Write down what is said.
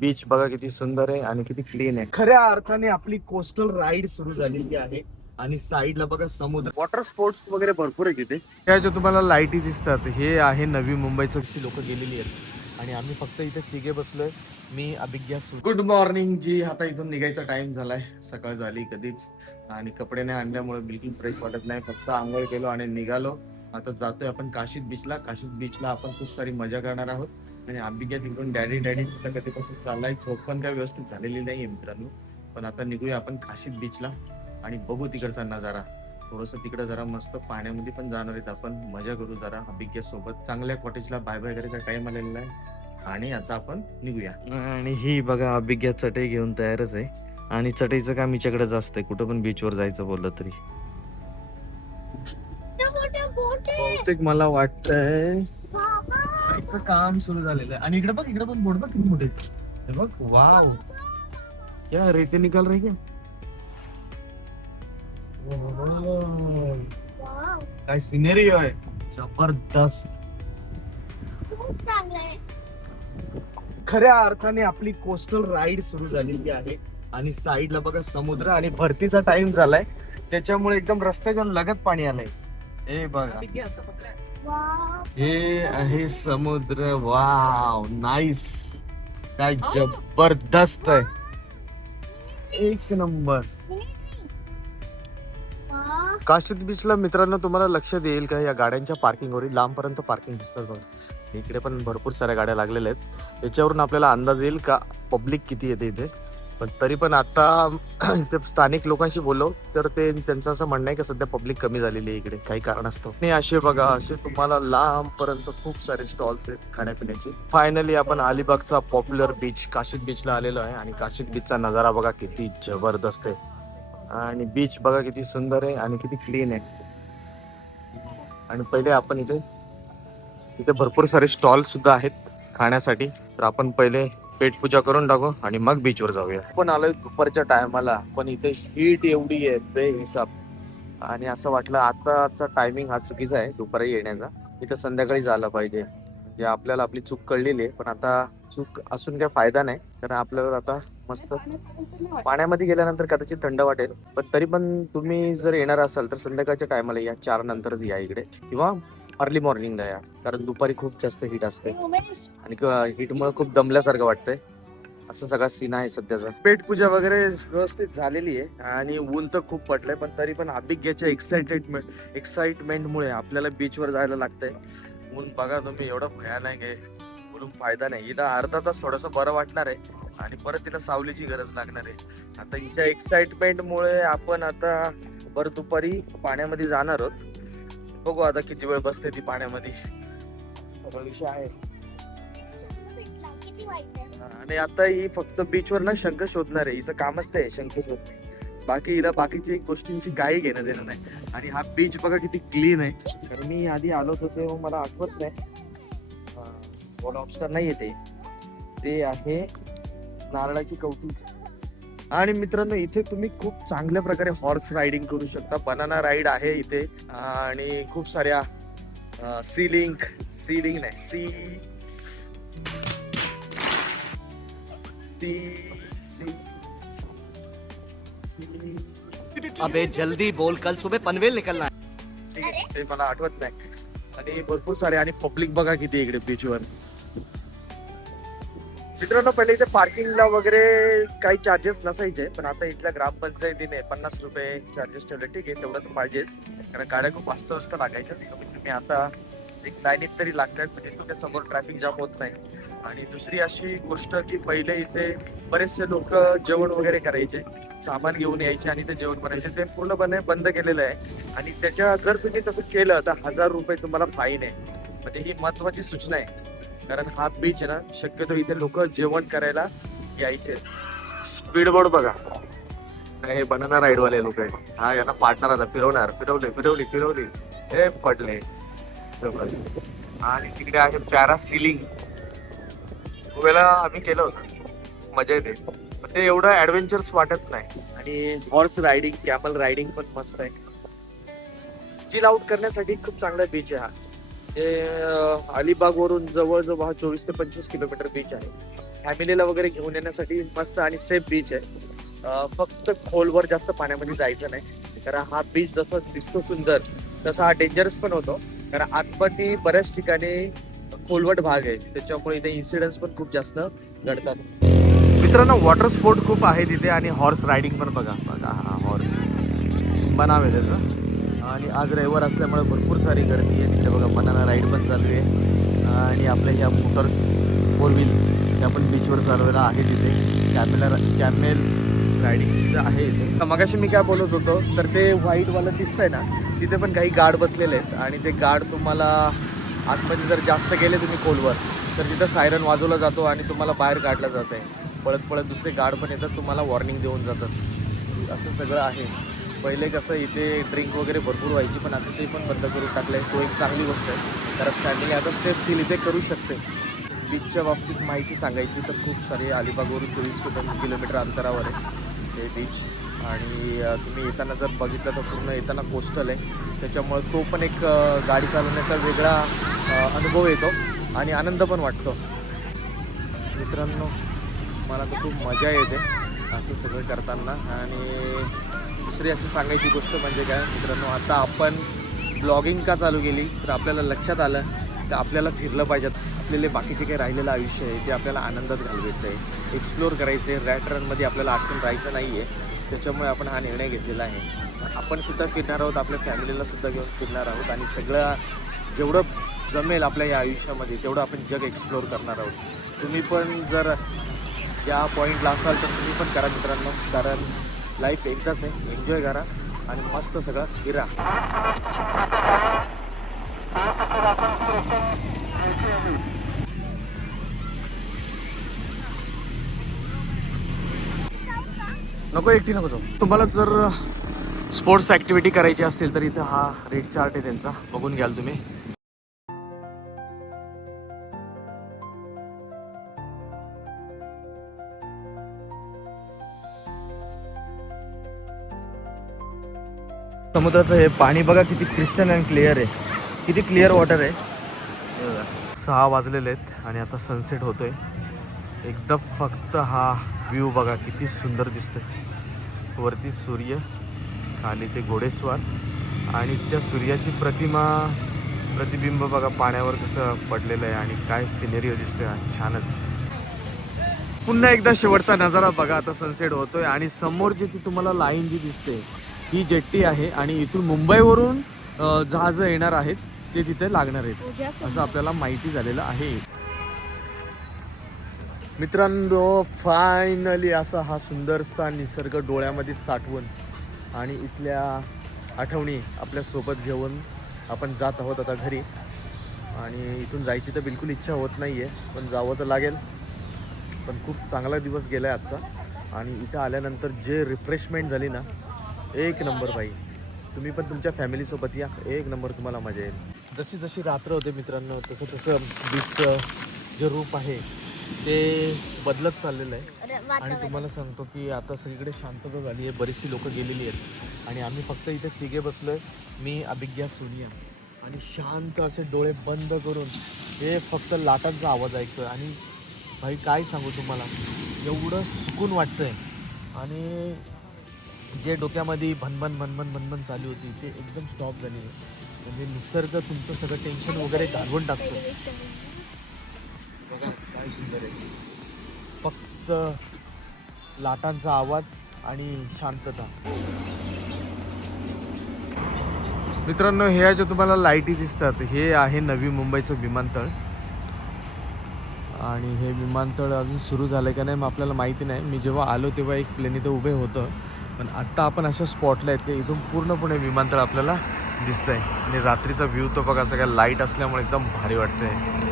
Beach बघा किती सुंदर आहे आणि किती क्लीन आहे. खऱ्या अर्थाने आपली कोस्टल राईड सुरू झालेली आहे आणि साईडला बघा समुद्र, वॉटर स्पोर्ट्स वगैरे भरपूर आहे तिथे. त्या ज्या तुम्हाला लाईटी दिसतात हे आहे नवी मुंबईचं. लोक गेलेली आहेत आणि आम्ही फक्त इथे तिघे बसलोय. मी अभिज्ञा. गुड मॉर्निंग जी. आता इथून निघायचा टाइम झालाय. सकाळ झाली कधीच आणि कपडे नाही आणल्यामुळे बिलकुल फ्रेश वाटत नाही. फक्त आंघोळ केलो आणि निघालो. आता जातोय आपण काशीद बीचला. काशीद बीचला आपण खूप सारी मजा करणार आहोत. आणि अभिज्ञा तिकडून डॅडी तिचा कधीपासून चाललाय. झोप पण काय व्यवस्थित झालेली नाहीये मित्रांनो. पण आता निघूया आपण काशीद बीचला आणि बघू तिकडचा नजारा. थोडस तिकडे जरा मस्त पाण्यामध्ये पण जाणार आहेत आपण. मजा करू जरा अभिज्ञा सोबत. चांगल्या कॉटेजला बाय बाय करायचा टाइम आलेला आहे आणि आता आपण निघूया. आणि ही बघा अभिज्ञा चटई घेऊन तयारच आहे. आणि चटईचं काम हिच्याकडेच असतंय. कुठं पण बीचवर जायचं बोललं तरी. बहुतेक मला वाटतंय काम सुरू झालेलं आहे. आणि इकडे बघ, इकडे पण बोर्ड बघ किती मोठे. हे बघ, वाव क्या रेते निकाल रही क्या. काय सिनेरी आहे जबरदस्त. खऱ्या अर्थाने आपली कोस्टल राईड सुरू झालेली आहे आणि साईडला बघा समुद्र आणि भरतीचा टाइम झालाय त्याच्यामुळे एकदम रस्त्याच्या लगत पाणी आलंय. हे बघा, हे आहे समुद्र. Wow nice. काय जबरदस्त आहे. एक नंबर. काशीद बीचला मित्रांनो तुम्हाला लक्षात येईल का या गाड्यांच्या पार्किंगवरील लांबपर्यंत पार्किंग दिसतात बघा. इकडे पण भरपूर साऱ्या गाड्या लागलेल्या आहेत. याच्यावरून आपल्याला अंदाज येईल का पब्लिक किती येते इथे. पण तरी पण आता इथे स्थानिक लोकांशी बोललो तर ते त्यांचं असं म्हणणं आहे की सध्या पब्लिक कमी झालेली आहे इकडे काही कारणास्तव. नाही असे बघा, असे तुम्हाला लांबपर्यंत खूप सारे स्टॉल्स आहेत खाण्यापिण्याचे. फायनली आपण अलिबागचा पॉप्युलर बीच काशीद बीचला आलेलो आहे आणि काशीद बीचचा नजारा बघा किती जबरदस्त आहे. आणि बीच बघा किती सुंदर आहे आणि किती क्लीन आहे. आणि पहिले आपण इथे भरपूर सारे स्टॉल सुद्धा आहेत खाण्यासाठी. तर आपण पहिले पेटपूजा करून टाकू आणि मग बीचवर जाऊया. आपण आलोय दुपारच्या टायमाला पण इथे हीट एवढी आहे बेहिसाब. आणि असं वाटलं आताचा टायमिंग हा चुकीचा आहे दुपारी येण्याचा. इथं संध्याकाळी झालं पाहिजे. म्हणजे आपल्याला आपली चूक कळलेली आहे पण आता चूक असून काय फायदा नाही. कारण आपल्याला आता मस्त पाण्यामध्ये गेल्यानंतर कदाचित थंड वाटेल. पण तरी पण तुम्ही जर येणार असाल तर संध्याकाळच्या टायमाला या. 4 नंतरच या इकडे किंवा अर्ली मॉर्निंगला या. कारण दुपारी खूप जास्त हीट असते आणि हीटमुळे खूप दमल्यासारखं वाटतंय. असं सगळा सीन आहे सध्याचा. पेटपूजा वगैरे व्यवस्थित झालेली आहे आणि ऊन तर खूप पडलंय. पण तरी पण अभिज्ञाच्या एक्साइटमेंटमुळे आपल्याला बीचवर जायला लागतंय. ऊन बघा तुम्ही एवढं भयानक आहे. बोलून फायदा नाही. हिला अर्धा तास थोडस बरं वाटणार आहे आणि परत तिला सावलीची गरज लागणार आहे. आता हिच्या एक्साइटमेंटमुळे आपण आता भर दुपारी पाण्यामध्ये जाणार आहोत. बघू आता किती वेळ बसते ती पाण्यामध्ये. विषय आहे. आणि आता ही फक्त बीचवर ना शंख शोधणार आहे. हिचं कामच ते शंख शोधणे. बाकी हिला बाकीची गोष्टींची काही घेणं देणं नाही. आणि हा बीच बघा किती क्लीन आहे. कारण मी आधी आलो होतो तेव्हा मला आठवत नाही. लॉबस्टर नाही येते ते आहे नारळाची कवटी. आणि मित्रांनो इथे तुम्ही खूप चांगल्या प्रकारे हॉर्स रायडिंग करू शकता. बनाना राईड आहे इथे आणि खूप साऱ्या सीलिंग नाही अबे जल्दी बोल, कल सुबह पनवेल निकलना है. ते मला आठवत नाही. आणि भरपूर सारे आणि पब्लिक बघा किती इकडे बीचवर. मित्रांनो पहिले इथे पार्किंगला वगैरे काही चार्जेस नसायचे पण आता इथल्या ग्रामपंचायतीने 50 रुपये चार्जेस ठेवले. ठीक आहे तेवढं तर पाहिजेच कारण गाड्या खूप वाजता लागायच्या. कमीत कमी आता एक लाईनीत तरी लागतात म्हणजे तुझ्या समोर ट्रॅफिक जाम होत नाही. आणि दुसरी अशी गोष्ट की पहिले इथे बरेचसे लोक जेवण वगैरे करायचे, सामान घेऊन यायचे आणि ते जेवण बनायचे. ते पूर्णपणे बंद केलेलं आहे आणि त्याच्या जर तुम्ही तसं केलं तर 1000 रुपये तुम्हाला फाईन आहे. म्हणजे ही महत्वाची सूचना आहे. कारण हा बीच आहे ना शक्यतो इथे लोक जेवण करायला यायचे. स्पीड बोर्ड बघा. हे बनाना राईड वाले लोक आहे. हा यांना पार्टनर आता फिरवली हे पडले. आणि तिकडे आहे पॅरासिलिंग. गोव्याला आम्ही केलं होतं, मजा येते पण ते एवढं ऍडव्हेंचर्स वाटत नाही. आणि हॉर्स रायडिंग कॅमल रायडिंग पण मस्त आहे. चिल आउट करण्यासाठी खूप चांगला बीच आहे हा. अलिबाग वरून जवळजवळ 24 ते 25 किलोमीटर बीच आहे. फॅमिलीला वगैरे घेऊन येण्यासाठी मस्त आणि सेफ बीच आहे. फक्त खोलवर जास्त पाण्यामध्ये जायचं नाही, कारण हा बीच जसा दिसतो सुंदर तसा हा डेंजरस पण होतो, कारण आतमध्ये बऱ्याच ठिकाणी खोलवट भाग आहे, त्याच्यामुळे इथे इन्सिडेंट्स पण खूप जास्त घडतात. मित्रांनो, वॉटर स्पोर्ट खूप आहे तिथे आणि हॉर्स रायडिंग पण बघा. हा हॉर्स सिम्बा नाव आहे त्याचं. आणि आज रविवार असल्यामुळे भरपूर सारी गर्दी आहे तिथे बघा. बनाना राईड पण चालू आहे आणि आपल्या ह्या मोटर्स 4 व्हील त्या पण बीचवर चालवायला आहे तिथे. कॅमेल रायडिंग सुद्धा आहे इथे. मगाशी मी काय बोलत होतो, तर ते व्हाईटवालं दिसतंय ना, तिथे पण काही गार्ड बसलेले आहेत आणि ते गार्ड तुम्हाला आतमध्ये जर जास्त गेले तुम्ही खोलवर तर तिथं सायरन वाजवला जातो आणि तुम्हाला बाहेर काढलं जातं आहे. पळत पळत दुसरे गार्ड पण येतात, तुम्हाला वॉर्निंग देऊन जातात. असं सगळं आहे. पहिले कसं इथे ड्रिंक वगैरे भरपूर व्हायची, पण आता ते पण बंद करून टाकलं आहे. तो एक चांगली गोष्ट आहे, कारण फॅमिली आता सेफ फील इथे करू शकते. बीचच्या बाबतीत माहिती सांगायची तर खूप सारी अलिबागवरून 24 किलोमीटर अंतरावर आहे ते बीच. आणि तुम्ही येताना जर बघितलं तर पूर्ण येताना कोस्टल आहे, त्याच्यामुळे तो पण एक गाडी चालवण्याचा वेगळा अनुभव येतो आणि आनंद पण वाटतो. मित्रांनो, मला तर खूप मजा येते असं सगळं करताना. आणि दुसरी अशी सांगायची गोष्ट म्हणजे काय मित्रांनो, आता आपण ब्लॉगिंग का चालू केली तर आपल्याला लक्षात आलं तर आपल्याला फिरलं पाहिजे. आपल्याला बाकीचे काही राहिलेलं आयुष्य आहे ते आपल्याला आनंदात घालवायचं आहे, एक्सप्लोअर करायचं आहे. रॅट रनमध्ये आपल्याला अडकून राहायचं नाही आहे. त्याच्यामुळे आपण हा निर्णय घेतलेला आहे. आपण सुद्धा फिरणार आहोत, आपल्या फॅमिलीला सुद्धा घेऊन फिरणार आहोत आणि सगळं जेवढं जमेल आपल्या या आयुष्यामध्ये तेवढं आपण जग एक्सप्लोअर करणार आहोत. तुम्ही पण जर या पॉईंटला असाल तर तुम्ही पण करा मित्रांनो, कारण लाईफ एकदाच आहे. एन्जॉय करा आणि मस्त सगळं फिरा. नको, एकटी नको जाऊ. तुम्हाला जर स्पोर्ट्स ॲक्टिव्हिटी करायची असतील तर इथं हा रेड चार्ट आहे त्यांचा, बघून घ्याल तुम्ही. समुद्राचं हे पाणी बघा किती क्रिस्टल अँड क्लिअर आहे, किती क्लिअर वॉटर आहे. 6 वाजलेले आहेत आणि आता सनसेट होतोय एकदम. फक्त हा व्ह्यू बघा किती सुंदर दिसतोय. वरती सूर्य, खाली ते घोडेस्वार आणि त्या सूर्याची प्रतिबिंब बघा पाण्यावर कसं पडलेलं आहे आणि काय सिनेरिओ दिसतोय. छानच. पुन्हा एकदा शेवटचा नजारा बघा. आता सनसेट होतोय आणि समोरची ती तुम्हाला लाईन जी दिसते ही जेट्टी आहे आणि इथून मुंबईवरून जहाज येणार आहेत ते तिथे लागणार आहेत असं आपल्याला माहिती झालेलं आहे. मित्रांनो, फायनली असा हा सुंदरसा निसर्ग डोळ्यामध्ये साठवून आणि इथल्या आठवणी आपल्यासोबत घेऊन आपण जात आहोत आता घरी. आणि इथून जायची तर बिलकुल इच्छा होत नाही आहे, पण जावं तर लागेल. पण खूप चांगला दिवस गेला आहे आजचा आणि इथं आल्यानंतर जे रिफ्रेशमेंट झाली ना, एक नंबर बाई. तुम्ही पण तुमच्या फॅमिलीसोबत या, एक नंबर तुम्हाला मजा येईल. जशी जशी रात्र होते मित्रांनो तसं तसं बीचचं जे रूप आहे ते बदलत चाललेलं आहे. आणि तुम्हाला सांगतो की आता सगळीकडे शांतता झाली आहे, बरीचशी लोकं गेलेली आहेत आणि आम्ही फक्त इथे तिघे बसलो आहे. मी, अभिज्ञा, सोनिया आणि शांत असे डोळे बंद करून हे फक्त लाटांचा आवाज ऐकतोय. आणि भाई काय सांगू तुम्हाला, एवढं सुकून वाटतंय आणि जे डोक्यामध्ये भनभन भनभन भनभन चालू होती ते एकदम स्टॉप झाली आहे. म्हणजे निसर्ग तुमचं सगळं टेन्शन वगैरे घालवून टाकतो. बघा काय सुंदर आहे. फक्त लाटांचा आवाज आणि शांतता. मित्रांनो, ह्या ज्या तुम्हाला लाईटी दिसतात हे आहे नवी मुंबईचं विमानतळ. आणि हे विमानतळ अजून सुरू झालं का नाही मग आपल्याला माहिती नाही. मी जेव्हा आलो तेव्हा एक प्लेन इथं उभे होतं, पण आत्ता आपण अशा स्पॉटला आहेत की इथून पूर्णपणे विमानतळ आपल्याला दिसतंय. आणि रात्रीचा व्ह्यू तो बघा, सगळ्या लाईट असल्यामुळे एकदम भारी वाटतंय.